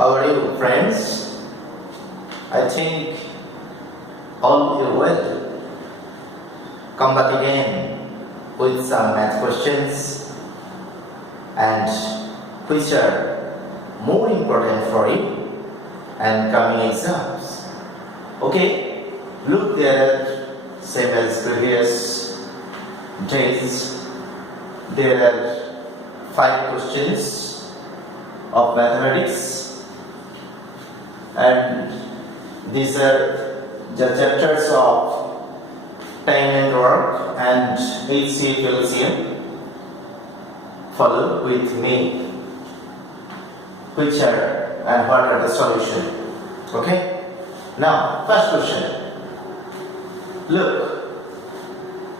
How are you, friends? I think all is well. Come back again with some math questions and which are more important for you and coming exams. Okay, look there, same as previous days. There are 5 questions of mathematics, and these are the chapters of time and work and HCF LCM. Follow with me which are and what are the solution. Okay, now first question. Look,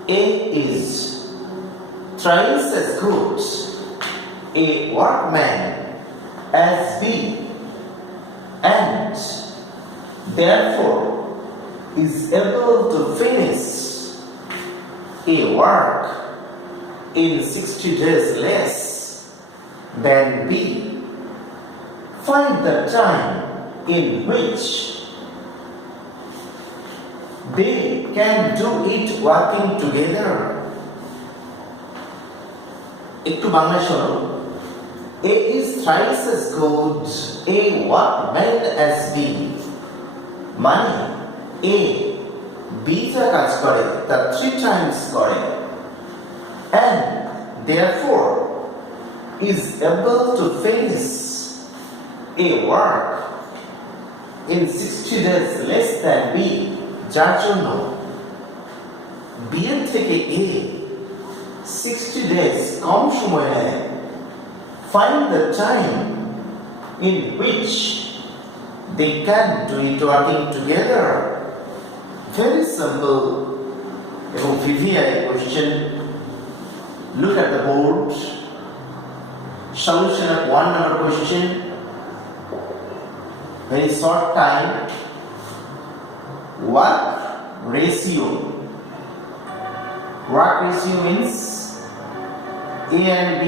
A is thrice as good a workman as B, and therefore is able to finish a work in 60 days less than B. Find the time in which they can do it working together. একটু বাংলা শোনো। A is thrice as good a workman as B. মানে A B যা কাজ করে তা 3 times করে, and therefore is able to finish a work in 60 days less than B, যার জন্য B এর থেকে A 60 days কম সময় নেয়। Find the time in which they can do it working together. Very simple এবং VVI question. Look at the board. Solution of 1 number question. Very short time. Work ratio. Work ratio means A and B,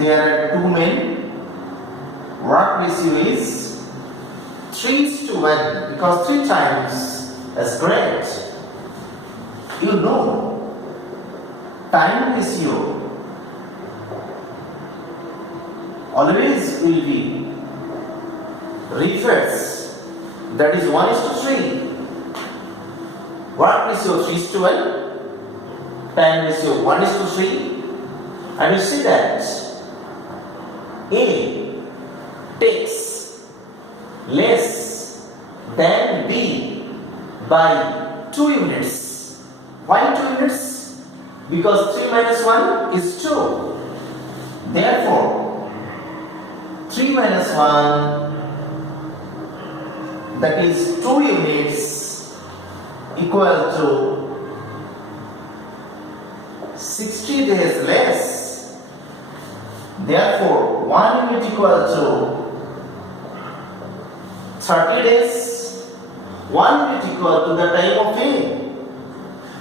there are 2 men. Work ratio is 3:1 because 3 times is great. You know, time ratio always will be reverse, that is 1:3. Work ratio 3:1, time ratio 1:3. And you see that A takes less than B by 2 units. Why 2 units? Because 3 minus 1 is 2. Therefore, 3 minus 1, that is 2 units, equal to 60 days less. Therefore, 1 unit equal to 30 days. 1 unit equal to the time of A,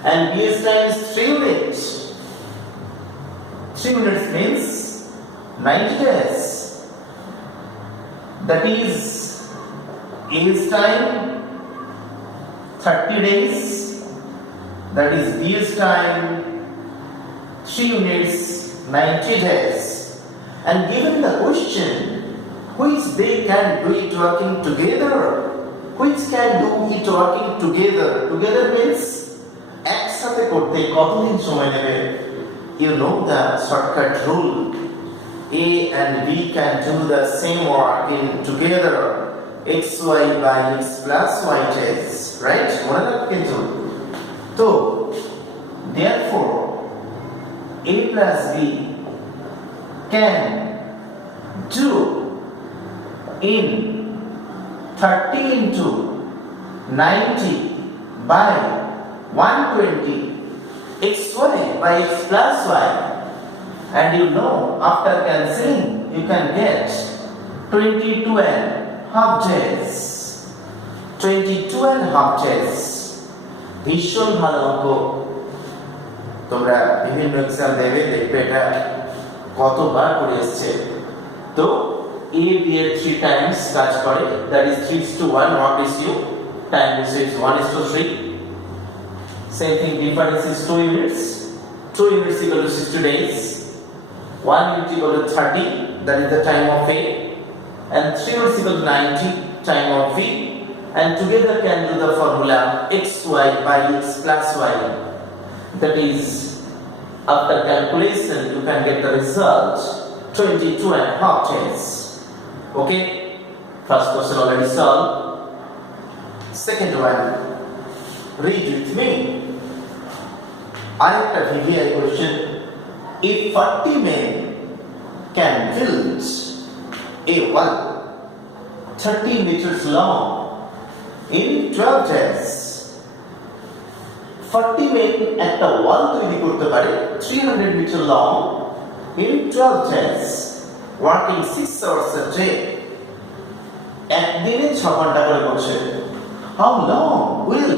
and B's time is 3 units. 3 units means 90 days. That is A's time 30 days. That is B's time 3 units 90 days. And given the question, which they can do it working together? Which can do it working together? Together means একসাথে করতে কতদিন সময় নেবে? You know the shortcut rule. A and B can do the same work in together. xy by x plus y days, right? মনে রাখবে কিন্তু। তো therefore A plus B can do in 30 into 90 by 120 xy by x plus y, and you know after cancelling you can get 22 and half days. 22 and half days. ভীষণ ভালো অঙ্ক। তোমরা বিভিন্ন exam দেবে, দেখবে এটা কতবার করে এসেছে। তো A দিয়ে 3 times কাজ করে, that is 3:1 work ratio, time ratio is 1:3. Same thing, difference is 2 units. 2 units equal to 60 days. 1 unit equal to 30, that is the time of A, and 3 units equal to 90, time of V, and together can do the formula xy by x plus y. That is, after calculation you can get the result 22.5 days. Okay, first question already solved. Second one, read with me. I have a VBI question. If 40 men can build a wall 30 meters long in 12 days, 40 men একটা wall তৈরি করতে পারে 300 meter long in 12 days, working 6 hours a day. একদিনে 6 ঘন্টা করে করছে. How long will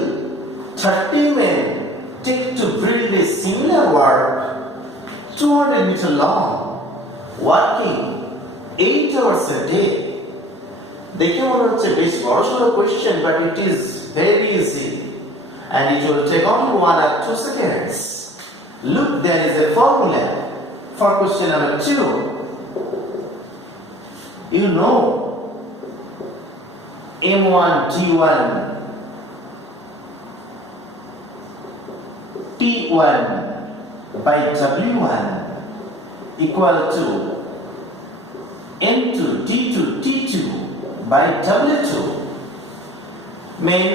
30 men take to build a similar work 200 meter long, working 8 hours a day? দেখে মনে হচ্ছে বেশ বড় সড়ো question, but it is very easy and it will take only 1 or 2 seconds. Look, there is a formula for question number 2. You know M1 T1 T1 by W1 equal to N2 D2 T2 by W2. Men,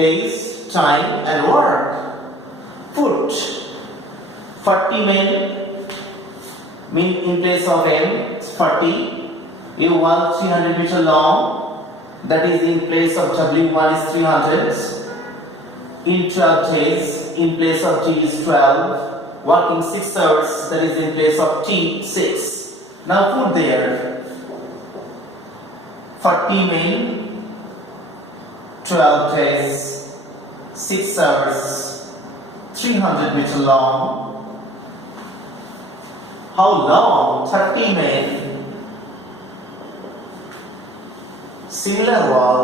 days, time and work. Put 40 men mean in place of M 40. You want 300 meter long, that is in place of W1 is 300. In 12 days, in place of T is 12. Working 6 hours, that is in place of T 6. Now put there 40 men, 12 days, 6 hours, 300 meter long. How long? 30 men, similar wall,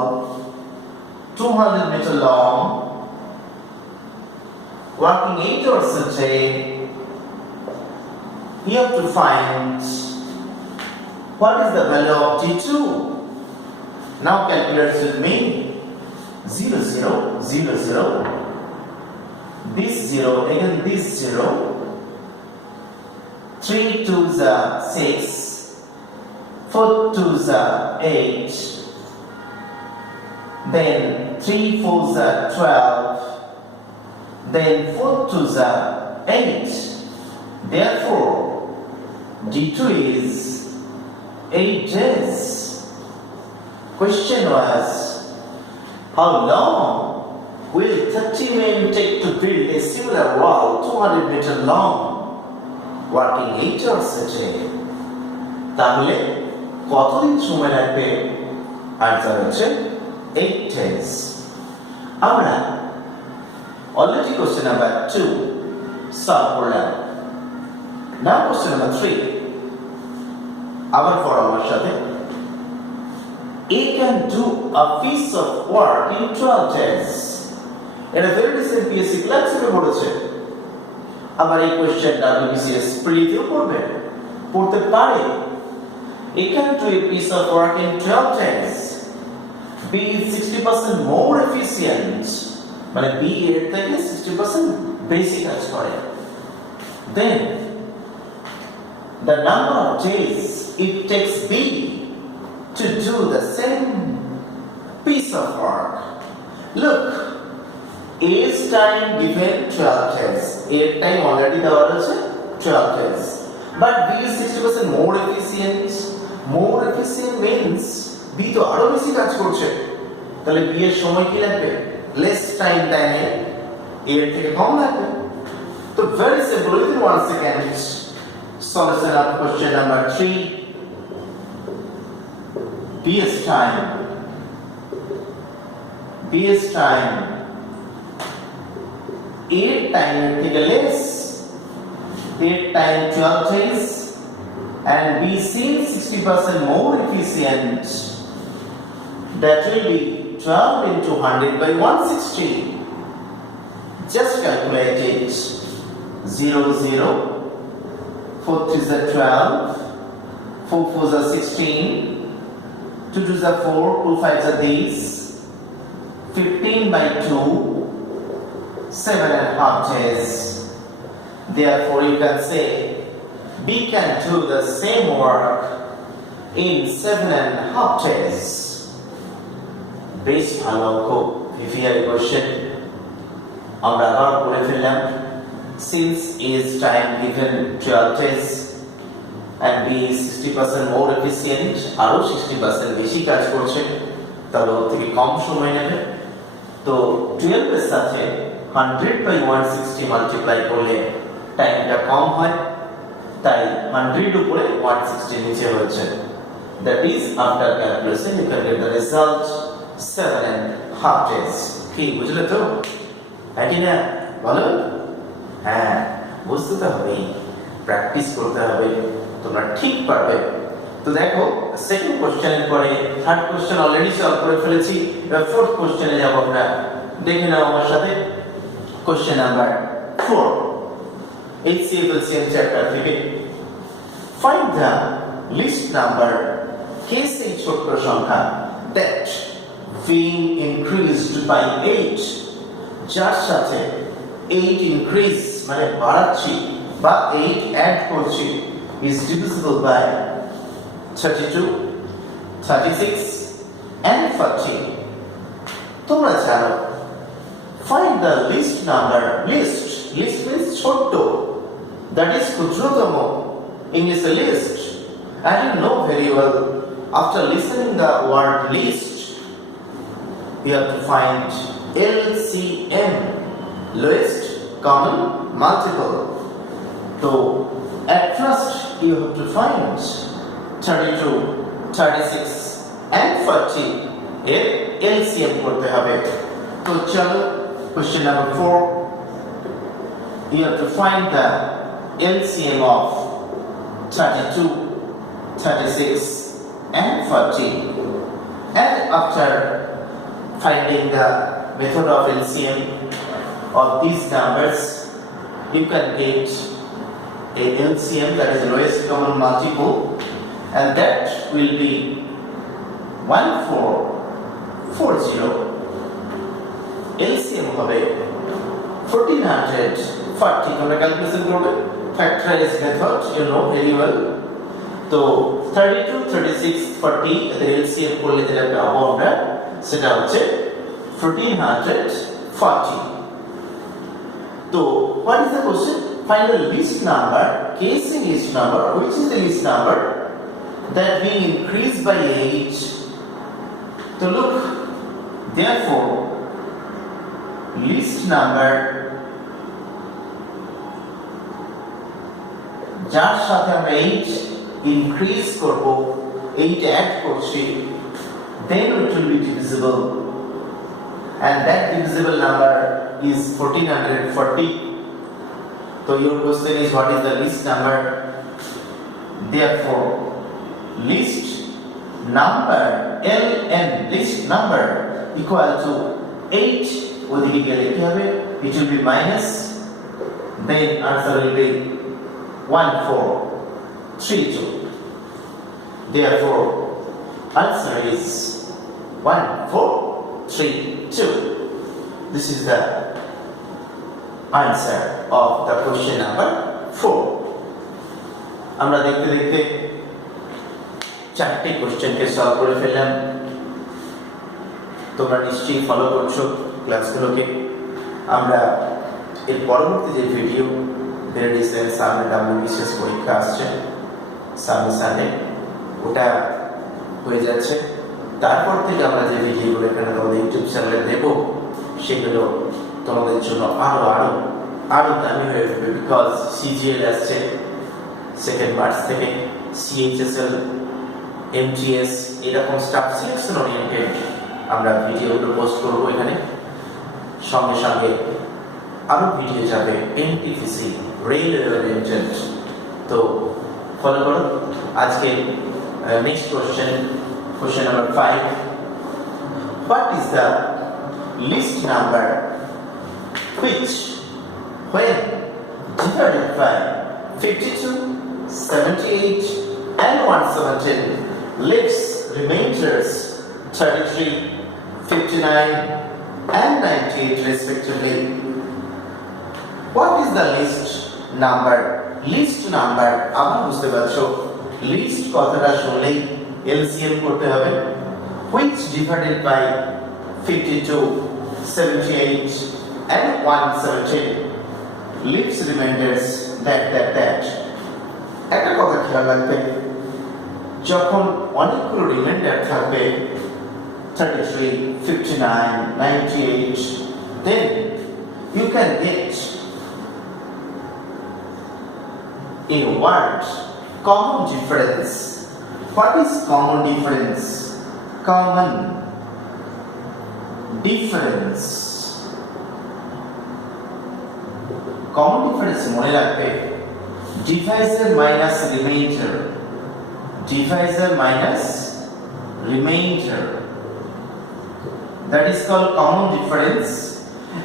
200 meter long, working 8 hours a day. You have to find what is the value of T2. Now calculate with me. 0 0 0 0, this 0, again this 0, 3 2s are 6, 4 2s are 8, then 3 4s are 12, then 4 2s are 8. Therefore D2 is 8 days. Question was, how long will 30 men take to build a similar wall 200 meter long, working 8 hours a day? তাহলে কতদিন সময় লাগবে? Answer হচ্ছে 8 days. আমরা already question number 2 solve করলাম. Now question number 3 আবার পড়ো আমার সাথে. A can do a piece of work in 12 days. এটা very recent PSC ক্লাসে পড়েছে. আবার এই কোশ্চেনটা WBCS প্রিলিতেও পড়বে, পড়তে পারে. A can do a piece of work in 12 days. B is 60% more efficient. মানে B এর থেকে 60% বেশি কাজ করে. Then the number of days it takes B to do the same piece of work. Look, A's time given 12 days. A time already দেওয়া আছে 12 days. But B is 60% more efficient. More efficient means B তো আরো বেশি কাজ করছে. তাহলে B এর সময় কি লাগবে? Less time than A এর থেকে কম লাগবে. তো very simple, within 1 second. Solution of question number 3. BS time A time থেকে less, A time 12 days, and be seen 60% more efficient, that will be 12 into 100 by 160. Just calculate it. 0, 0, 4 3s are 12, 4 4s are 16, 2 2s are 4, 2 5s are these, 15 by 2, 7.5 days. Therefore, you can say B can do the same work in 7.5 days. Based on our VVI question, আমরা আবার করে ফেললাম since is time given 12 days and B is 60% more efficient, আরো 60% বেশি কাজ করছে, তাহলে ওর থেকে কম সময় নেবে। তো 12 এর সাথে 100 by 160 মাল্টিপ্লাই করলে টাইমটা কম হয়, তাই 100 উপরে 160 নিচে হয়েছে। That is, after calculation you can get the result 7.5 days. কি বুঝলে তো? নাকি না বলো? হ্যাঁ, বুঝতে তো হবেই, প্র্যাকটিস করতে হবে, তোমরা ঠিক পারবে। তো দেখো, সেকেন্ড কোশ্চেনের পরে থার্ড কোশ্চেন অলরেডি সলভ করে ফেলেছি। এবার ফোর্থ কোশ্চেনে যাব আমরা। দেখে নাও আমার সাথে question number 4, HCF LCM chapter থেকে। ফাইন্ড দ্য লিস্ট নাম্বার, কে সেই ছোট্ট সংখ্যা that being increased by 8, যার সাথে 8 increase মানে বাড়াচ্ছি বা 8 অ্যাড করছি, is divisible by 32, 36 and 40. তোমরা জানো, find the least number. List means ছোট্ট, that is ক্ষুদ্রতম, English list. And you know very well, after listening the word list, you have to find LCM, lowest common multiple. So at first you have to find 32, 36 and 40 এর LCM করতে হবে। তো চলো, question number 4, you have to find the LCM of 32, 36 and 40, and after finding the method of LCM of these numbers, you can get a LCM, that is lowest common multiple, and that will be 1440. LCM হবে 1440. তোমরা calculation করবে, factorize method, you know very well. তো 32, 36, 40 এদের LCM করলে যেটা পাবো আমরা, সেটা হচ্ছে 1440. তো what is the question? Find the least number, casing least number, which is the least number that being increased by 8. So look, therefore, least number যার সাথে আমরা 8 increase করব, 8 add করছি, then it will be divisible, and that divisible number is 1440. So your question is, what is the least number? Therefore, least number, LN, least number equal to 8, ওদিকে গেলে কি হবে? It will be minus, then answer will be 1432. Therefore, answer is 1432. This is the answer of the question number 4. আমরা দেখতে দেখতে চারটি কোশ্চেনকে solve করে ফেললাম। তোমরা নিশ্চয়ই ফলো করছো ক্লাসগুলোকে। আমরা এর পরবর্তী যে ভিডিও বেরিয়ে সামনে WBCS পরীক্ষা আসছে সামনে সামনে, ওটা হয়ে যাচ্ছে। তারপর থেকে আমরা যে ভিডিওগুলো এখানে আমাদের ইউটিউব চ্যানেলে দেব, সেগুলো তোমাদের জন্য আরো দামি হয়ে যাবে। বিকজ CGL আসছে 2nd মার্চ থেকে, CHSL, MGS, এরকম স্টাফ সিলেকশন ওরিয়েন্টেড আমরা ভিডিওগুলো পোস্ট করবো এখানে। সঙ্গে সঙ্গে আরো ভিডিও যাবে NTPC, রেলওয়ে ওরিয়েন্টেড। তো ফলো করো। আজকে next question number 5. What is the list number which, when divided by 52, 78 and 117, leaves remainders 33, 59 and 98 respectively? What is the list number? List number আবার বুঝতে পারছো, লিস্ট কথাটা শুনলেই এলসিএম করতে হবে। which divided by 52, 78 and 117 leaves remainders that একটা কথা খেয়াল রাখবে, যখন অনেকগুলো রিমাইন্ডার থাকবে 33, 59, 98, then you can get a word common difference. What is common difference? Common difference. Common difference মনে রাখবে, divisor minus remainder. Divisor minus remainder. That is called common difference.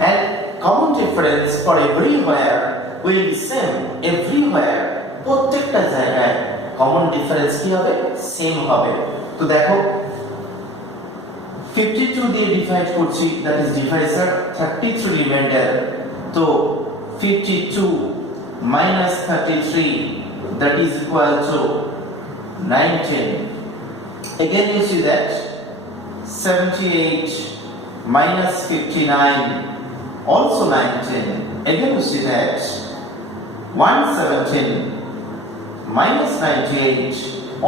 And common difference for everywhere will be same. Everywhere প্রত্যেকটা জায়গায় common difference কি হবে? Same হবে। তো দেখো 52 দিয়ে ডিভাইড করছি, that is divisor, 33 remainder, তো 52 minus 33, that is equal to 19. Again you see that 78 minus 59, also 19. Again you see that 117 minus 98,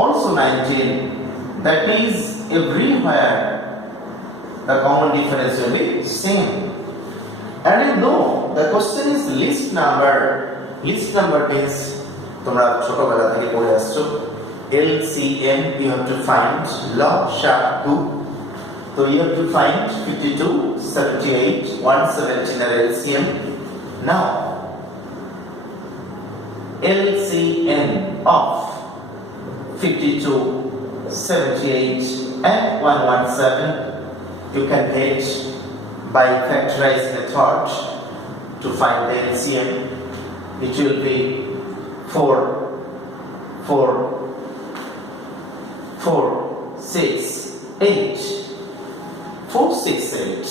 also 19. That means everywhere the common difference will be same. And you know the question is list number. List number means তোমরা ছোটবেলা থেকে পড়ে আসছো, LCM you have to find, log/2. So you have to find 52, 78, 117 are LCM. Now LCM of 52, 78 and 117 you can get by factorizing method to find the LCM. It will be 4, 6, 8. 4, 6, 8.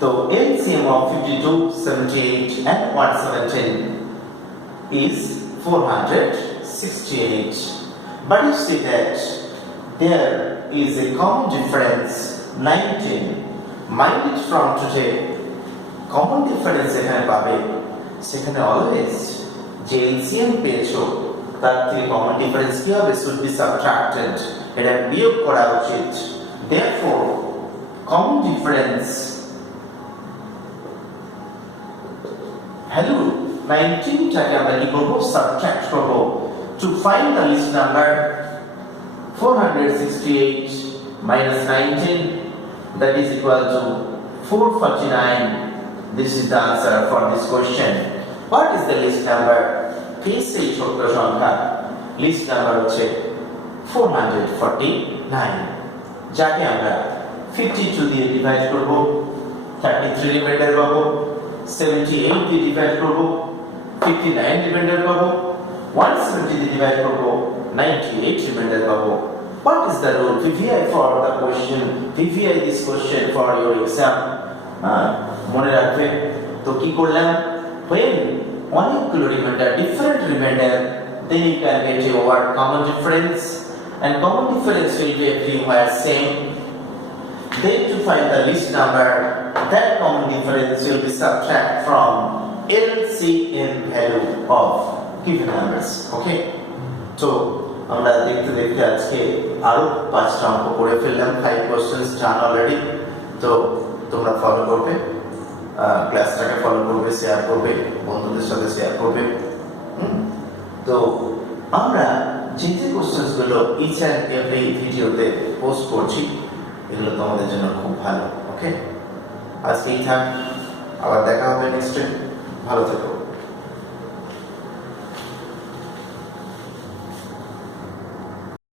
So LCM of 52, 78 and 117 is 468. But you see that there is a common difference 19. Mind it from today, common difference এখানে পাবে, সেখানে always যে LCM পেয়েছো তার থেকে common difference কি হবে? should be subtracted, এটা বিয়োগ করা উচিত। Therefore common difference value 19 টাকে আমরা কি করব? সাবট্রাক্ট করব। To find the list number 468 minus 19, that is equal to 449. This is the answer for this question. What is the list number? PSC ছোট সংখ্যা, list number হচ্ছে 449, যাকে আমরা 52 দিয়ে ডিভাইড করব, 33 রিমাইন্ডার পাবো, 78 দিয়ে ডিভাইড করব, 59 রিমাইন্ডার পাবো, 170 দিয়ে ডিভাইড করব, 98 রিমাইন্ডার পাবো। What is the rule? VVI for the question, VVI this question for your exam. মনে রাখবে। তো কি করলাম? When অনেকগুলো reminder, different remainder, then you can get your word common difference, and common difference will be everywhere same. Then to find the list number, that common difference will be subtract from LCM value of given numbers. Okay? So আমরা দেখতে দেখতে আজকে আরো 5টা অঙ্ক করে ফেললাম, 5 questions ডান already. তো তোমরা ফলো করবে, ক্লাসটাকে ফলো করবে, শেয়ার করবে, বন্ধুদের সাথে শেয়ার করবে। তো আমরা যে যে কোশ্চেনস গুলো ইচ অ্যান্ড এভরি ভিডিওতে পোস্ট করছি, এগুলো তোমাদের জন্য খুব ভালো। ওকে, আজকেই থাক, আবার দেখা হবে নেক্সট টাইম। ভালো থেকো।